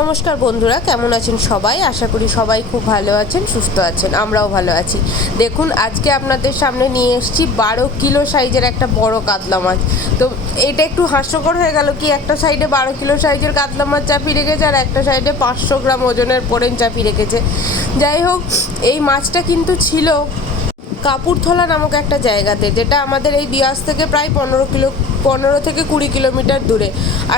নমস্কার বন্ধুরা, কেমন আছেন সবাই? আশা করি সবাই খুব ভালো আছেন, সুস্থ আছেন। আমরাও ভালো আছি। দেখুন, আজকে আপনাদের সামনে নিয়ে এসেছি 12 কিলো সাইজের একটা বড় কাতলা মাছ। তো এটা একটু হাস্যকর হয়ে গেল কি, একটা সাইডে 12 কিলো সাইজের কাতলা মাছ চাপিয়ে রেখেছে আর একটা সাইডে 500 গ্রাম ওজনের পোড়েন চাপিয়ে রেখেছে। যাই হোক, এই মাছটা কিন্তু ছিল কাপুরথলা নামক একটা জায়গাতে, যেটা আমাদের এই বিয়াস থেকে প্রায় 15 থেকে 20 কিলোমিটার দূরে।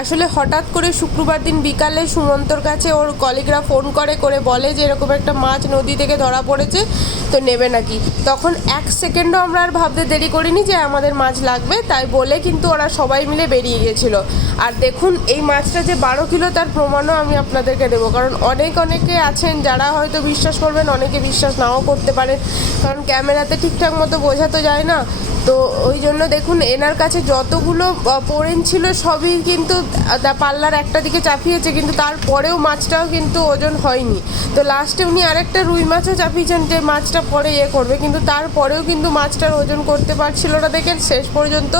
আসলে হঠাৎ করে শুক্রবার দিন বিকালে সুমন্তর কাছে ওর কলিগরা ফোন করে বলে যে এরকম একটা মাছ নদী থেকে ধরা পড়েছে, তো নেবে নাকি। তখন এক সেকেন্ডও আমরা আর ভাবতে দেরি করিনি যে আমাদের মাছ লাগবে, তাই বলে কিন্তু ওরা সবাই মিলে বেরিয়ে গিয়েছিল। আর দেখুন, এই মাছটা যে 12 কিলো তার প্রমাণও আমি আপনাদেরকে দেবো, কারণ অনেকে আছেন যারা হয়তো বিশ্বাস করবেন, অনেকে বিশ্বাস নাও করতে পারেন, কারণ ক্যামেরাতে ঠিকঠাক মতো বোঝা তো যায় না। তো ওই জন্য দেখুন, এনার কাছে যতগুলো পোড়েন ছিল সবই কিন্তু পাল্লার একটা দিকে চাপিয়েছে, কিন্তু তারপরেও মাছটাও কিন্তু ওজন হয়নি। তো লাস্টে উনি আরেকটা রুই মাছও চাপিয়েছেন যে মাছটা পরে করবে, কিন্তু তারপরেও কিন্তু মাছটার ওজন করতে পারছিল না। দেখেন, শেষ পর্যন্ত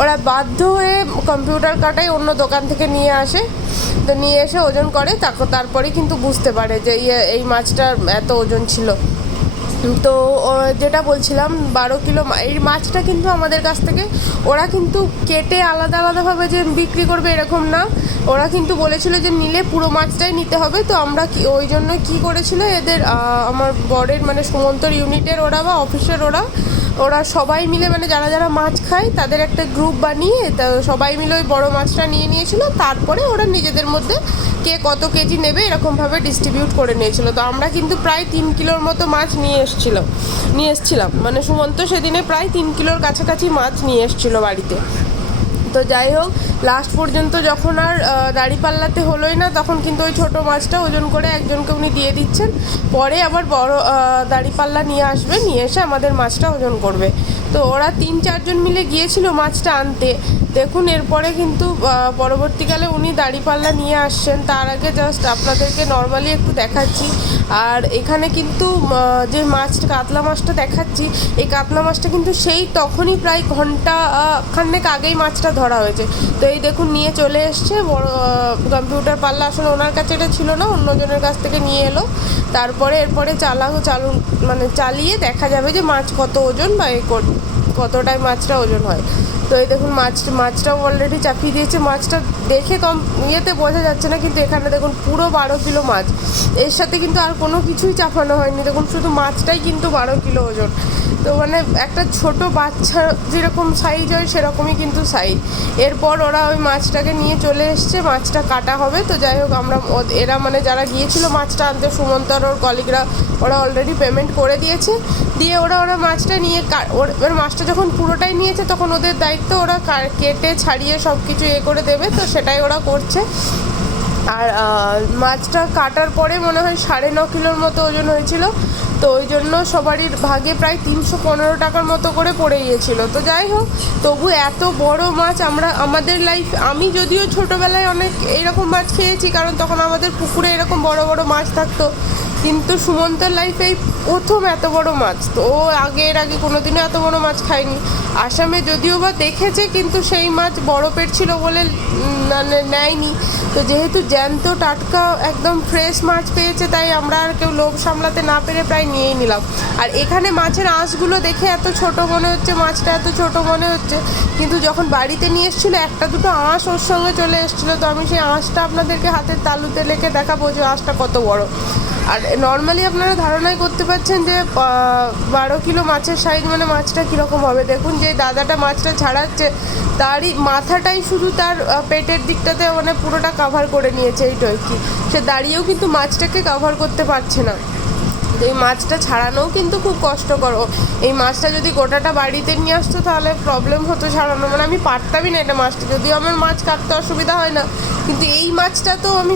ওরা বাধ্য হয়ে কম্পিউটার কাটাই অন্য দোকান থেকে নিয়ে আসে। তো নিয়ে এসে ওজন করে, তারপরে কিন্তু বুঝতে পারে যে এই মাছটার এত ওজন ছিল। তো যেটা বলছিলাম, 12 কিলো এই মাছটা কিন্তু আমাদের কাছ থেকে ওরা কিন্তু কেটে আলাদাভাবে যে বিক্রি করবে এরকম না। ওরা কিন্তু বলেছিল যে নিলে পুরো মাছটাই নিতে হবে। তো আমরা ওই জন্য কী করেছিল, এদের আমার বরের মানে সুমন্তর ইউনিটের ওরা বা অফিসের ওরা সবাই মিলে, মানে যারা মাছ খায় তাদের একটা গ্রুপ বানিয়ে সবাই মিলে ওই বড়ো মাছটা নিয়েছিল। তারপরে ওরা নিজেদের মধ্যে কে কত কেজি নেবে এরকমভাবে ডিস্ট্রিবিউট করে নিয়েছিল। তো আমরা কিন্তু প্রায় 3 কিলোর মতো মাছ নিয়ে এসছিলাম, মানে সুমন্ত সেদিনে প্রায় 3 কিলোর কাছাকাছি মাছ নিয়ে এসেছিলো বাড়িতে। তো যাই হোক, লাস্ট পর্যন্ত যখন আর দাড়িপাল্লাতে হলোই না, তখন কিন্তু ওই ছোটো মাছটা ওজন করে একজনকে উনি দিয়ে দিচ্ছেন। পরে আবার বড় দাড়িপাল্লা নিয়ে আসবে, নিয়ে এসে আমাদের মাছটা ওজন করবে। তো ওরা 3-4 জন মিলে গিয়েছিল মাছটা আনতে। দেখুন, এরপরে কিন্তু পরবর্তীকালে উনি দাড়িপাল্লা নিয়ে আসছেন। তার আগে জাস্ট আপনাদেরকে নর্মালি একটু দেখাচ্ছি। আর এখানে কিন্তু যে কাতলা মাছটা দেখাচ্ছি, এই কাতলা মাছটা কিন্তু সেই তখনই প্রায় ঘন্টা খানেক আগেই মাছটা ধরা হয়েছে। তো এই দেখুন, নিয়ে চলে এসছে বড় কম্পিউটার পাল্লা। আসলে ওনার কাছে এটা ছিল না, অন্যজনের কাছ থেকে নিয়ে এলো। তারপরে এরপরে চালিয়ে দেখা যাবে যে মাছ কত ওজন বা কতটায় মাছটা ওজন হয়। তো এই দেখুন, মাছটাও অলরেডি চাপিয়ে দিয়েছে। মাছটা দেখে ইয়েতে বোঝা যাচ্ছে না, কিন্তু এখানে দেখুন পুরো 12 কিলো মাছ। এর সাথে কিন্তু আর কোনো কিছুই চাপানো হয়নি। দেখুন, শুধু মাছটাই কিন্তু 12 কিলো ওজন। তো মানে একটা ছোট বাচ্চা যেরকম সাইজ হয় সেরকমই কিন্তু সাইজ। এরপর ওরা ওই মাছটাকে নিয়ে চলে এসছে, মাছটা কাটা হবে। তো যাই হোক, এরা মানে যারা গিয়েছিল মাছটা আনতে, সুমন্ত আর ওর কলিগরা, ওরা অলরেডি পেমেন্ট করে দিয়েছে। দিয়ে ওরা মাছটা নিয়ে ওর মাছটা যখন পুরোটাই নিয়েছে, তখন ওদের দায়িত্ব ওরা কেটে ছাড়িয়ে সব কিছু করে দেবে। তো সেটাই ওরা করছে। আর মাছটা কাটার পরে মনে হয় 9.5 কিলোর মতো ওজন হয়েছিল। তো ওই জন্য সবারই ভাগে প্রায় 315 টাকার মতো করে পড়ে গিয়েছিলো। তো যাই হোক, তবু এত বড় মাছ আমাদের আমি যদিও ছোটোবেলায় অনেক এইরকম মাছ খেয়েছি, কারণ তখন আমাদের পুকুরে এরকম বড় মাছ থাকতো। কিন্তু সুমন্তর লাইফে এই প্রথম এত বড় মাছ। তো ও আগে কোনোদিনও এত বড় মাছ খায়নি। আসামে যদিও বা দেখেছে, কিন্তু সেই মাছ বড় পেট ছিল বলে নেয়নি। তো যেহেতু জ্যান্ত টাটকা একদম ফ্রেশ মাছ পেয়েছে, তাই আমরা আর কেউ লোভ সামলাতে না পেরে প্রায় নিয়েই নিলাম। আর এখানে মাছের আঁশগুলো দেখে এত ছোট মনে হচ্ছে, মাছটা এত ছোট মনে হচ্ছে, কিন্তু যখন বাড়িতে নিয়ে এসেছিলো একটা দুটো আঁশ ওর সঙ্গে চলে এসেছিলো। তো আমি সেই আঁশটা আপনাদেরকে হাতের তালুতে লেখে দেখাবো যে আঁশটা কত বড়। আর নর্মালি আপনারা ধারণাই করতে পারছেন যে 12 কিলো মাছের সাইজ মানে মাছটা কীরকম হবে। দেখুন, যে দাদাটা মাছটা ছাড়াচ্ছে, তারই মাথাটাই শুধু তার পেটের দিকটাতে মানে পুরোটা কাভার করে নিয়েছে। এইটাই কি, সে দাঁড়িয়েও কিন্তু মাছটাকে কাভার করতে পারছে না। এই মাছটা ছাড়ানোও কিন্তু খুব কষ্টকর। এই মাছটা যদি গোটাটা বাড়িতে নিয়ে আসতো তাহলে প্রবলেম হতো ছাড়ানো, মানে আমি পারতামই না এটা মাছটা। যদিও আমার মাছ কাটতে অসুবিধা হয় না, কিন্তু এই মাছটা তো আমি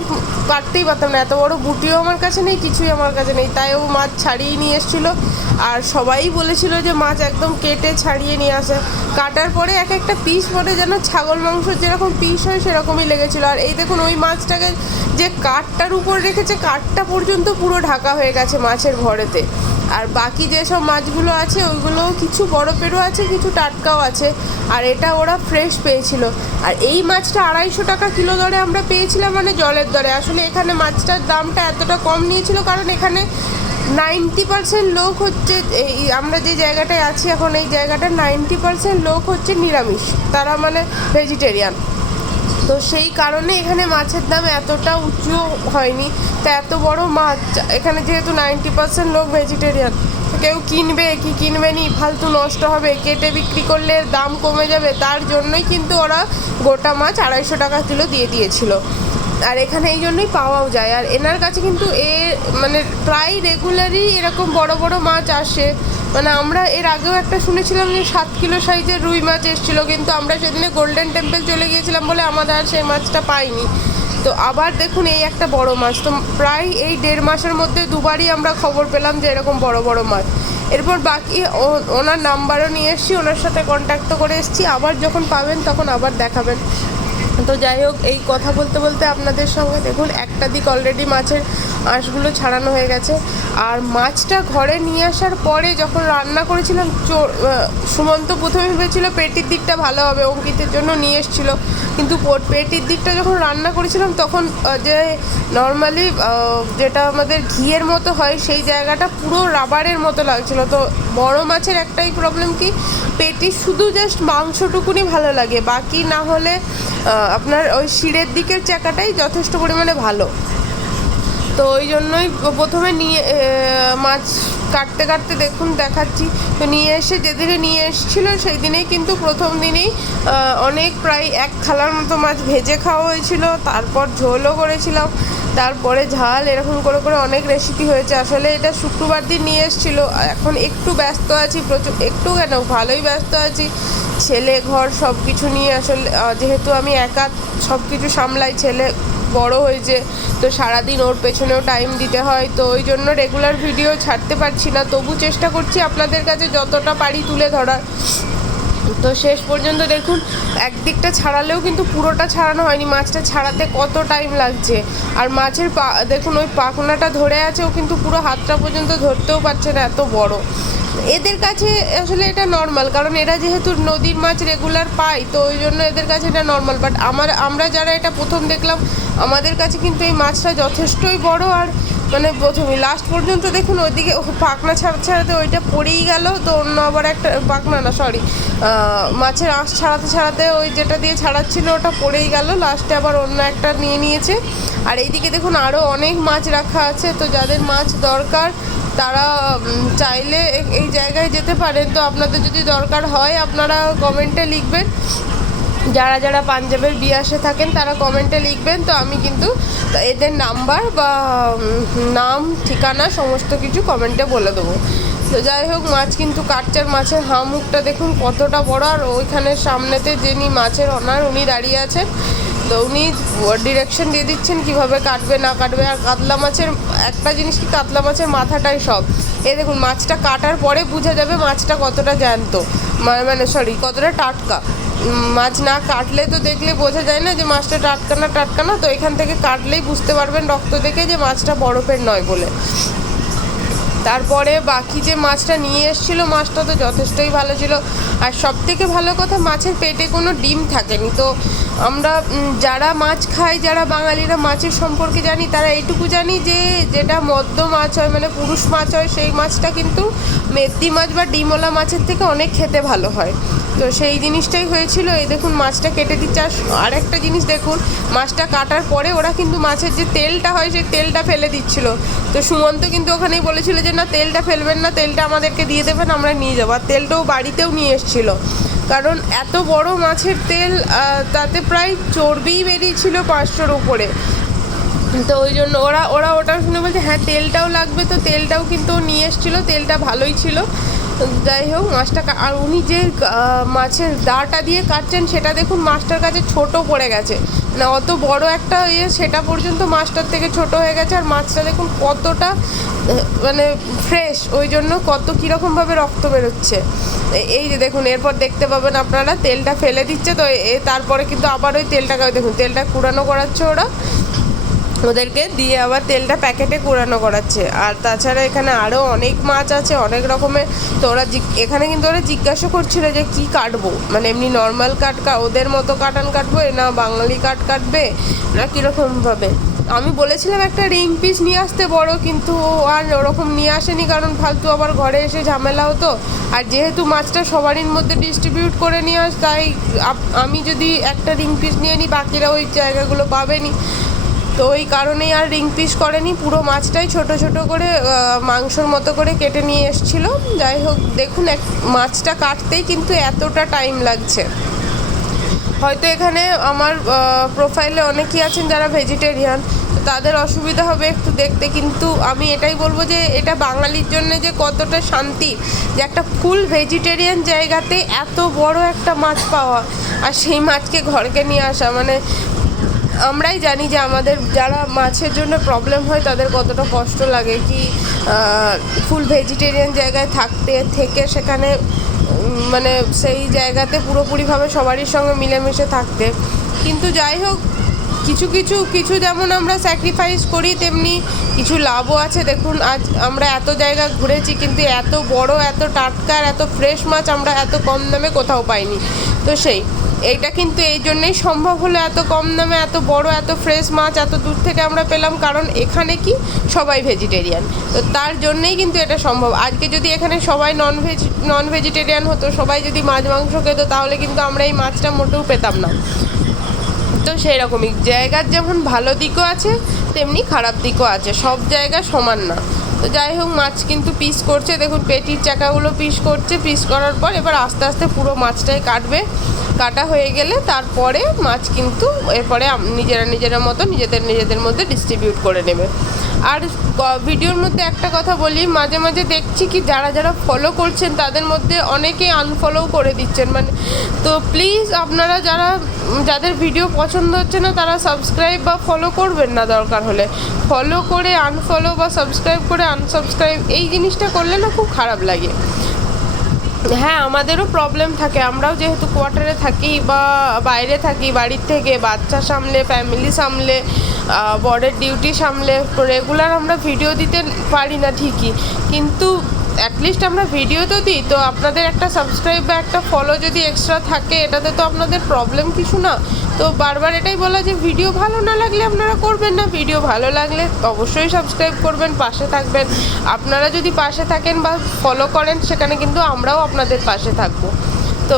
কাটতেই পারতাম না। এত বড় বুটিও আমার কাছে নেই, কিছুই আমার কাছে নেই। তাই ও মাছ ছাড়িয়ে নিয়ে এসেছিলো। আর সবাই বলেছিল যে মাছ একদম কেটে ছাড়িয়ে নিয়ে আসে। কাটার পরে এক একটা পিস পরে যেন ছাগল মাংসের যেরকম পিস হয় সেরকমই লেগেছিলো। আর এই দেখুন, ওই মাছটাকে যে কাঠটার উপর রেখেছে, কাঠটা পর্যন্ত পুরো ঢাকা হয়ে গেছে মাছের ভরেতে। আর বাকি যেসব মাছগুলো আছে ওইগুলো কিছু বরফেরও আছে, কিছু টাটকাও আছে। আর এটা ওরা ফ্রেশ পেয়েছিল। আর এই মাছটা 250 টাকা কিলো দরে আমরা পেয়েছিলাম, মানে জলের দরে। আসলে এখানে মাছটার দামটা এতটা কম নিয়েছিল কারণ এখানে 90% লোক হচ্ছে, এই আমরা যে জায়গাটায় আছি এখন, এই জায়গাটার 90% লোক হচ্ছে নিরামিষ, তারা মানে ভেজিটেরিয়ান। তো সেই কারণে এখানে মাছের দাম এতটা উঁচু হয়নি। তো এত বড় মাছ এখানে যেহেতু 90% লোক ভেজিটেরিয়ান, তো কেউ কিনবে কি কিনবে নি, ফালতু নষ্ট হবে, কেটে বিক্রি করলে দাম কমে যাবে, তার জন্যই কিন্তু ওরা গোটা মাছ 250 টাকা কিলো দিয়ে দিয়েছিল। আর এখানে এই জন্যই পাওয়াও যায়। আর এনার কাছে কিন্তু মানে প্রায় রেগুলারই এরকম বড় বড় মাছ আসে। মানে আমরা এর আগেও একটা শুনেছিলাম যে 7 কিলো সাইজের রুই মাছ এসেছিলো, কিন্তু আমরা সেদিনে গোল্ডেন টেম্পল চলে গিয়েছিলাম বলে আমাদের আর সেই মাছটা পাইনি। তো আবার দেখুন এই একটা বড় মাছ, তো প্রায় এই 1.5 মাসের মধ্যে দুবারই আমরা খবর পেলাম যে এরকম বড় বড় মাছ। এরপর বাকি ওনার নাম্বারও নিয়ে এসেছি, ওনার সাথে কন্ট্যাক্টও করে এসেছি, আবার যখন পাবেন তখন আবার দেখাবেন। তো যাই হোক, এই কথা বলতে বলতে আপনাদের সঙ্গে দেখুন একটা দিক অলরেডি মাছের আঁশগুলো ছাড়ানো হয়ে গেছে। আর মাছটা ঘরে নিয়ে আসার পরে যখন রান্না করেছিলাম, সুমন্ত প্রথমে ভেবেছিল পেটির দিকটা ভালো হবে, অঙ্কিতের জন্য নিয়ে এসেছিল, কিন্তু পেটির দিকটা যখন রান্না করেছিলাম তখন যে নর্মালি যেটা আমাদের ঘিয়ের মতো হয় সেই জায়গাটা পুরো রাবারের মতো লাগছিল। তো বড় মাছের একটাই প্রবলেম কি, পেটি শুধু জাস্ট মাংসটুকুনি ভালো লাগে, বাকি না হলে আপনার ওই শিরের দিকের চাকাটাই যথেষ্ট পরিমাণে ভালো। তো ওই জন্যই প্রথমে নিয়ে মাছ কাটতে কাটতে দেখুন দেখাচ্ছি। তো নিয়ে এসে যেদিনে নিয়ে এসেছিলো সেই দিনেই কিন্তু প্রথম দিনেই অনেক প্রায় 1 থালার মতো মাছ ভেজে খাওয়া হয়েছিল, তারপর ঝোলও করেছিলাম, তারপরে ঝাল, এরকম করে করে অনেক রেসিপি হয়েছে। আসলে এটা শুক্রবার দিন নিয়ে এসেছিলো, এখন একটু ব্যস্ত আছি, প্রচুর, একটু কেন ভালোই ব্যস্ত আছি, ছেলে ঘর সব কিছু নিয়ে। আসলে যেহেতু আমি একা সব কিছু সামলাই, ছেলে বড় হয়েছে, তো সারাদিন ওর পেছনেও টাইম দিতে হয়, তো ওই জন্য রেগুলার ভিডিও ছাড়তে পারছি না। তবু চেষ্টা করছি আপনাদের কাছে যতটা পারি তুলে ধরার। তো শেষ পর্যন্ত দেখুন একদিকটা ছাড়ালেও কিন্তু পুরোটা ছাড়ানো হয়নি, মাছটা ছাড়াতে কত টাইম লাগছে। আর মাছের দেখুন ওই পাখনাটা ধরে আছে, ও কিন্তু পুরো হাতটা পর্যন্ত ধরতেও পারছে না, এত বড়। এদের কাছে আসলে এটা নর্মাল, কারণ এরা যেহেতু নদীর মাছ রেগুলার পায়, তো ওই জন্য এদের কাছে এটা নর্মাল। বাট আমরা যারা এটা প্রথম দেখলাম, আমাদের কাছে কিন্তু এই মাছটা যথেষ্টই বড়। আর মানে প্রথমে লাস্ট পর্যন্ত দেখুন ওইদিকে পাখনা ছাড়াতে ওইটা পড়েই গেল, তো অন্য আবার একটা পাখনা না সরি মাছের আঁশ ছাড়াতে ওই যেটা দিয়ে ছাড়াচ্ছিল ওটা পড়েই গেল, লাস্টে আবার অন্য একটা নিয়ে নিয়েছে। আর এইদিকে দেখুন আরও অনেক মাছ রাখা আছে, তো যাদের মাছ দরকার তারা চাইলে এই জায়গায় যেতে পারেন। তো আপনাদের যদি দরকার হয় আপনারা কমেন্টে লিখবেন, যারা যারা পাঞ্জাবের বিয়াসে থাকেন তারা কমেন্টে লিখবেন। তো আমি কিন্তু এদের নাম্বার বা নাম ঠিকানা সমস্ত কিছু কমেন্টে বলে দেবো। তো যাই হোক, মাছ কিন্তু কাটচার, মাছের মুখটা দেখুন কতটা বড়। আর ওইখানে সামনেতে যিনি মাছের অনার উনি দাঁড়িয়ে আছেন, তো উনি ডিরেকশন দিয়ে দিচ্ছেন কিভাবে কাটবে না কাটবে। আর কাতলা মাছের একটা জিনিস কি, কাতলা মাছের মাথাটাই সব। দেখুন মাছটা কাটার পরে বোঝা যাবে মাছটা কতটা জ্যান্ত, মানে সরি কতটা টাটকা। মাছ না কাটলে তো দেখলে বোঝা যায় না যে মাছটা টাটকা না। তো এখান থেকে কাটলেই বুঝতে পারবেন রক্ত দেখে যে মাছটা বরফের নয় বলে। তারপরে বাকি যে মাছটা নিয়ে এসেছিলো, মাছটা তো যথেষ্টই ভালো ছিল। আর সবথেকে ভালো কথা, মাছের পেটে কোনো ডিম থাকেনি। তো আমরা যারা মাছ খাই, যারা বাঙালিরা মাছের সম্পর্কে জানি, তারা এইটুকু জানি যে যেটা মদ্য মাছ হয়, মানে পুরুষ মাছ হয়, সেই মাছটা কিন্তু মেথি মাছ বা ডিমওয়ালা মাছের থেকে অনেক খেতে ভালো হয়। তো সেই জিনিসটাই হয়েছিল। এই দেখুন মাছটা কেটে দিচ্ছে। আর একটা জিনিস দেখুন, মাছটা কাটার পরে ওরা কিন্তু মাছের যে তেলটা হয় সেই তেলটা ফেলে দিচ্ছিল। তো সুমন্ত কিন্তু ওখানেই বলেছিল যে না, তেলটা ফেলবেন না, তেলটা আমাদেরকে দিয়ে দেবেন, আমরা নিয়ে যাবো। আর তেলটাও বাড়িতেও নিয়ে এসেছিল, কারণ এত বড় মাছের তেল, তাতে প্রায় চর্বিই বেরিয়েছিল 500-র উপরে। তো ওই জন্য ওরা ওটা শুনে বলছে হ্যাঁ তেলটাও লাগবে, তো তেলটাও কিন্তু নিয়ে এসেছিলো, তেলটা ভালোই ছিল। যাই হোক মাছটা, আর উনি যে মাছের দাটা দিয়ে কাটছেন সেটা দেখুন মাছটার কাছে ছোট পড়ে গেছে, না অত বড় একটা সেটা পর্যন্ত মাছটার থেকে ছোট হয়ে গেছে। আর মাছটা দেখুন কতটা মানে ফ্রেশ, ওই জন্য কত কীরকমভাবে রক্ত বেরোচ্ছে। এই যে দেখুন, এরপর দেখতে পাবেন আপনারা তেলটা ফেলে দিচ্ছে। তো তারপরে কিন্তু আবার ওই তেলটাকে দেখুন, তেলটা কুড়ানো করাচ্ছে ওরা। ওদেরকে দিয়ে আবার তেলটা প্যাকেটে কুড়ানো করাচ্ছে। আর তাছাড়া এখানে আরও অনেক মাছ আছে, অনেক রকমের। তো ওরা এখানে কিন্তু ওরা জিজ্ঞাসা করছিল যে কি কাটবো, মানে এমনি নর্মাল ওদের মতো কাটান কাটবো না বাঙালি কাটবে না কীরকমভাবে। আমি বলেছিলাম একটা রিং পিস নিয়ে আসতে বড়, কিন্তু আর ওরকম নিয়ে আসেনি, কারণ ফালতু আবার ঘরে এসে ঝামেলা হতো। আর যেহেতু মাছটা সবারই মধ্যে ডিস্ট্রিবিউট করে নিয়ে আস, তাই আমি যদি একটা রিং পিস নিয়ে নিই বাকিরা ওই জায়গাগুলো পাবেনি। তো ওই কারণেই আর রিং পিস করেনি, পুরো মাছটাই ছোট ছোট করে মাংসর মতো করে কেটে নিয়ে এসেছিলো। যাই হোক, দেখুন মাছটা কাটতেই কিন্তু এতটা টাইম লাগছে। হয়তো এখানে আমার প্রোফাইলে অনেকেই আছেন যারা ভেজিটেরিয়ান, তাদের অসুবিধা হবে একটু দেখতে, কিন্তু আমি এটাই বলবো যে এটা বাঙালির জন্য যে কতটা শান্তি যে একটা ফুল ভেজিটেরিয়ান জায়গাতে এত বড় একটা মাছ পাওয়া, আর সেই মাছকে ঘরকে নিয়ে আসা। মানে আমরাই জানি যে আমাদের যারা মাছের জন্য প্রবলেম হয় তাদের কতটা কষ্ট লাগে, কি ফুল ভেজিটেরিয়ান জায়গায় থেকে সেখানে মানে সেই জায়গাতে পুরোপুরিভাবে সবারই সঙ্গে মিলেমিশে থাকতে। কিন্তু যাই হোক, কিছু যেমন আমরা স্যাক্রিফাইস করি, তেমনি কিছু লাভও আছে। দেখুন, আজ আমরা এত জায়গা ঘুরেছি, কিন্তু এত বড়, এত টাটকা, এত ফ্রেশ মাছ আমরা এত কম দামে কোথাও পাইনি। তো এইটা কিন্তু এই জন্যেই সম্ভব হলো, এত কম দামে এত বড়, এত ফ্রেশ মাছ এত দূর থেকে আমরা পেলাম, কারণ এখানে কি সবাই ভেজিটেরিয়ান। তো তার জন্যেই কিন্তু এটা সম্ভব। আজকে যদি এখানে সবাই নন ভেজিটেরিয়ান হতো, সবাই যদি মাছ মাংস খেত, তাহলে কিন্তু আমরা এই মাছটা মোটেও পেতাম না। তো সেই রকমই জায়গার যেমন ভালো দিকও আছে, তেমনি খারাপ দিকও আছে, সব জায়গা সমান না। তো যাই হোক, মাছ কিন্তু পিস করছে, দেখুন পেটির চাকাগুলো পিস করছে। পিস করার পর এবার আস্তে আস্তে পুরো মাছটাই কাটবে। কাটা হয়ে গেলে তারপরে মাছ কিন্তু এরপরে নিজেরা মতো নিজেদের মধ্যে ডিস্ট্রিবিউট করে নেবে। আর ভিডিওর মধ্যে একটা কথা বলি, মাঝে মাঝে দেখছি কি যারা ফলো করছেন তাদের মধ্যে অনেকেই আনফলোও করে দিচ্ছেন। মানে তো প্লিজ আপনারা যাদের ভিডিও পছন্দ হচ্ছে না তারা সাবস্ক্রাইব বা ফলো করবেন না, দরকার হলে ফলো করে আনফলো বা সাবস্ক্রাইব করে আনসাবস্ক্রাইব, এই জিনিসটা করলে না খুব খারাপ লাগে। হ্যাঁ, আমাদেরও প্রবলেম থাকে, আমরাও যেহেতু কোয়ার্টারে থাকি বা বাইরে থাকি, বাড়ির থেকে বাচ্চা সামলে, ফ্যামিলি সামলে, বর্ডের ডিউটি সামলে রেগুলার আমরা ভিডিও দিতে পারি না ঠিকই, কিন্তু অ্যাটলিস্ট আমরা ভিডিও তো দিই। তো আপনাদের একটা সাবস্ক্রাইব বা একটা ফলো যদি এক্সট্রা থাকে, এটাতে তো আপনাদের প্রবলেম কিছু না। তো বারবার এটাই বলা যে ভিডিও ভালো না লাগলে আপনারা করবেন না, ভিডিও ভালো লাগলে অবশ্যই সাবস্ক্রাইব করবেন, পাশে থাকবেন। আপনারা যদি পাশে থাকেন বা ফলো করেন, সেখানে কিন্তু আমরাও আপনাদের পাশে থাকবো। তো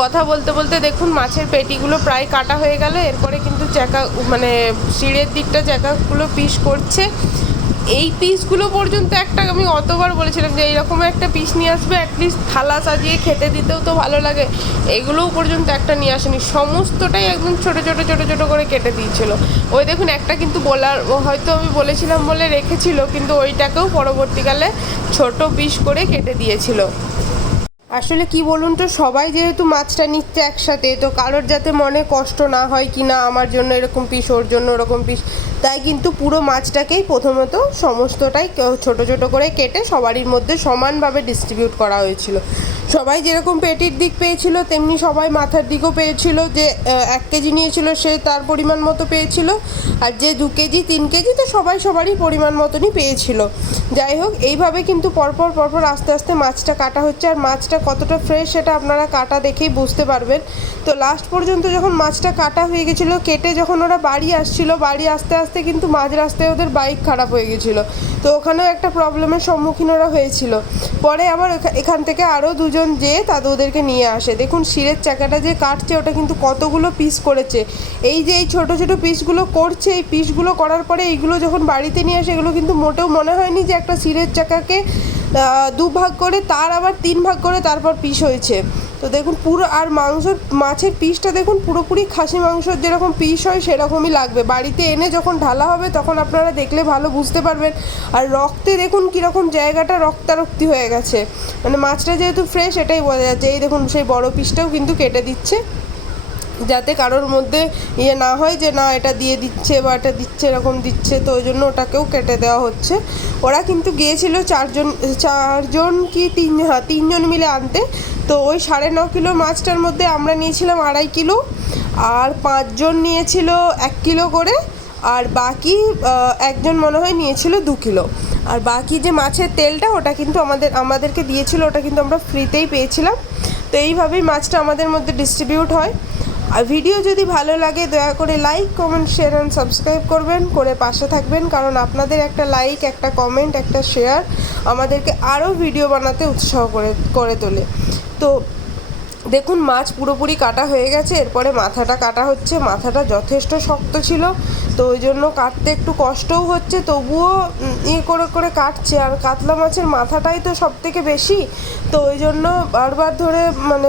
কথা বলতে বলতে দেখুন মাছের পেটিগুলো প্রায় কাটা হয়ে গেল। এরপরে কিন্তু মানে শিরের দিকটা চাকাগুলো পিস করছে। এই পিসগুলো পর্যন্ত আমি অতবার বলেছিলাম যে এইরকম একটা পিস নিয়ে আসবে, অ্যাটলিস্ট থালা সাজিয়ে খেতে দিতেও তো ভালো লাগে। এগুলোও পর্যন্ত একটা নিয়ে আসেনি, সমস্তটাই একদম ছোটো ছোটো করে কেটে দিয়েছিল। ওই দেখুন একটা কিন্তু হয়তো আমি বলেছিলাম বলে রেখেছিল, কিন্তু ওইটাকেও পরবর্তীকালে ছোট পিস করে কেটে দিয়েছিল। আসলে কি বলুন তো, সবাই যেহেতু মাছটা নিচ্ছে একসাথে, তো কারোর যাতে মনে কষ্ট না হয় কি না আমার জন্য এরকম পিস, ওর জন্য ওরকম পিস, তাই কিন্তু পুরো মাছটাকেই প্রথমত সমস্তটাই ছোট ছোট করে কেটে সবারই মধ্যে সমানভাবে ডিস্ট্রিবিউট করা হয়েছিল। সবাই যেরকম পেটির দিক পেয়েছিল, তেমনি সবাই মাথার দিকও পেয়েছিল। যে 1 কেজি নিয়েছিল সে তার পরিমাণ মতো পেয়েছিল, আর যে 2 কেজি 3 কেজি তো সবারই পরিমাণ মতনই পেয়েছিল। যাই হোক, এইভাবে কিন্তু পরপর আস্তে আস্তে মাছটা কাটা হচ্ছে। আর মাছটা কতটা ফ্রেশ সেটা আপনারা কাটা দেখেই বুঝতে পারবেন। তো লাস্ট পর্যন্ত যখন মাছটা কাটা হয়ে গেছিলো, কেটে যখন ওরা বাড়ি আসছিল, বাড়ি আসতে আসতে কিন্তু মাঝ রাস্তায় ওদের বাইক খারাপ হয়ে গেছিলো। তো ওখানেও একটা প্রবলেমের সম্মুখীন ওরা হয়েছিল। পরে আবার এখান থেকে আরও 2 জন যেয়ে ওদেরকে নিয়ে আসে। দেখুন শিরের চাকাটা যে কাটছে, ওটা কিন্তু কতগুলো পিস করেছে। এই যে এই ছোটো ছোটো পিসগুলো করছে, এই পিসগুলো করার পরে এইগুলো যখন বাড়িতে নিয়ে আসে, এগুলো কিন্তু মোটেও মনে হয়নি যে একটা শিরের চাকাকে 2 ভাগ করে, তার আবার 3 ভাগ করে তারপর পিস হয়েছে। তো দেখুন পুরো, আর মাছের পিসটা দেখুন পুরোপুরি খাসি মাংসর যেরকম পিস হয় সেরকমই লাগবে। বাড়িতে এনে যখন ঢালা হবে তখন আপনারা দেখলে ভালো বুঝতে পারবেন। আর রক্তে দেখুন কীরকম জায়গাটা রক্তারক্তি হয়ে গেছে, মানে মাছটা যেহেতু ফ্রেশ এটাই বোঝা যাচ্ছে। এই দেখুন সেই বড় পিসটাও কিন্তু কেটে দিচ্ছে, যাতে কারোর মধ্যে না হয় যে না এটা দিয়ে দিচ্ছে বা এটা দিচ্ছে, এরকম দিচ্ছে। তো ওই জন্য ওটাকেও কেটে দেওয়া হচ্ছে। ওরা কিন্তু গিয়েছিল 4 জন কি 3 জন মিলে আনতে। তো ওই 9.5 কিলো মাছটার মধ্যে আমরা নিয়েছিলাম 2.5 কিলো, আর 5 জন নিয়েছিল 1 কিলো করে, আর বাকি একজন মনে হয় নিয়েছিল 2 কিলো। আর বাকি যে মাছের তেলটা ওটা কিন্তু আমাদেরকে দিয়েছিল, ওটা কিন্তু আমরা ফ্রিতেই পেয়েছিলাম। তো এইভাবেই মাছটা আমাদের মধ্যে ডিস্ট্রিবিউট হয়। আর ভিডিও যদি ভালো লাগে দয়া করে like, comment, share and subscribe করবেন, করে পাশে থাকবেন, কারণ আপনাদের একটা লাইক, একটা কমেন্ট, একটা শেয়ার আমাদেরকে আরও ভিডিও বানাতে উৎসাহ করে তোলে। তো দেখুন মাছ পুরোপুরি কাটা হয়ে গেছে, এরপরে মাথাটা কাটা হচ্ছে। মাথাটা যথেষ্ট শক্ত ছিল, তো ওই জন্য কাটতে একটু কষ্টও হচ্ছে, তবুও ইয়ে করে করে কাটছে। আর কাতলা মাছের মাথাটাই তো সব থেকে বেশি, তো ওই জন্য বারবার ধরে মানে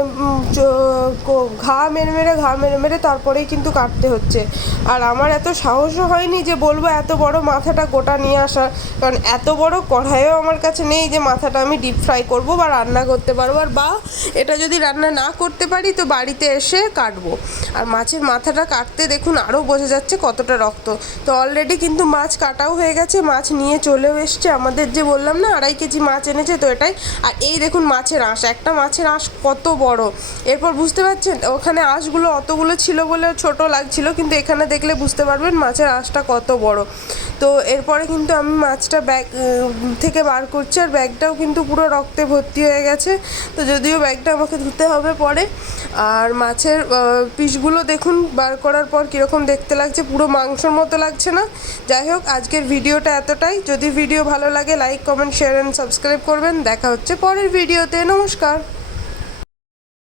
ঘা মেরে মেরে তারপরেই কিন্তু কাটতে হচ্ছে। আর আমার এত সাহসও হয়নি যে বলবো এত বড় মাথাটা গোটা নিয়ে আসার, কারণ এত বড় কড়াইও আমার কাছে নেই যে মাথাটা আমি ডিপ ফ্রাই করবো বা রান্না করতে পারবো। আর বা এটা যদি রান্না না করতে পারি তো বাড়িতে এসে কাটবো। আর মাছের মাথাটা কাটতে দেখুন আরও বোঝা যাচ্ছে কতটা রক্ত। তো অলরেডি কিন্তু মাছ কাটাও হয়ে গেছে, মাছ নিয়ে চলেও এসছে। আমাদের যে বললাম না 2.5 কেজি মাছ এনেছে, তো এটাই। আর এই দেখুন মাছের আঁশ, একটা মাছের আঁশ কত বড়। এরপর বুঝতে পারছেন ওখানে আঁশগুলো অতগুলো ছিল বলে ছোট লাগছিল, কিন্তু এখানে দেখলে বুঝতে পারবেন মাছের আঁশটা কত বড়। তো এরপরে কিন্তু আমি মাছটা ব্যাগ থেকে বার করছি, আর ব্যাগটাও কিন্তু পুরো রক্তে ভর্তি হয়ে গেছে। তো যদিও ব্যাগটা আমাকে ধুতে হবে পরে। আর মাছের পিসগুলো দেখুন বার করার পর কীরকম দেখতে লাগছে, পুরো মাংসর মতো লাগছে না? যাই হোক, আজকের ভিডিওটা এতটাই। যদি ভিডিও ভালো লাগে like, comment, share and subscribe করবেন। দেখা হচ্ছে পরের ভিডিওতে। নমস্কার।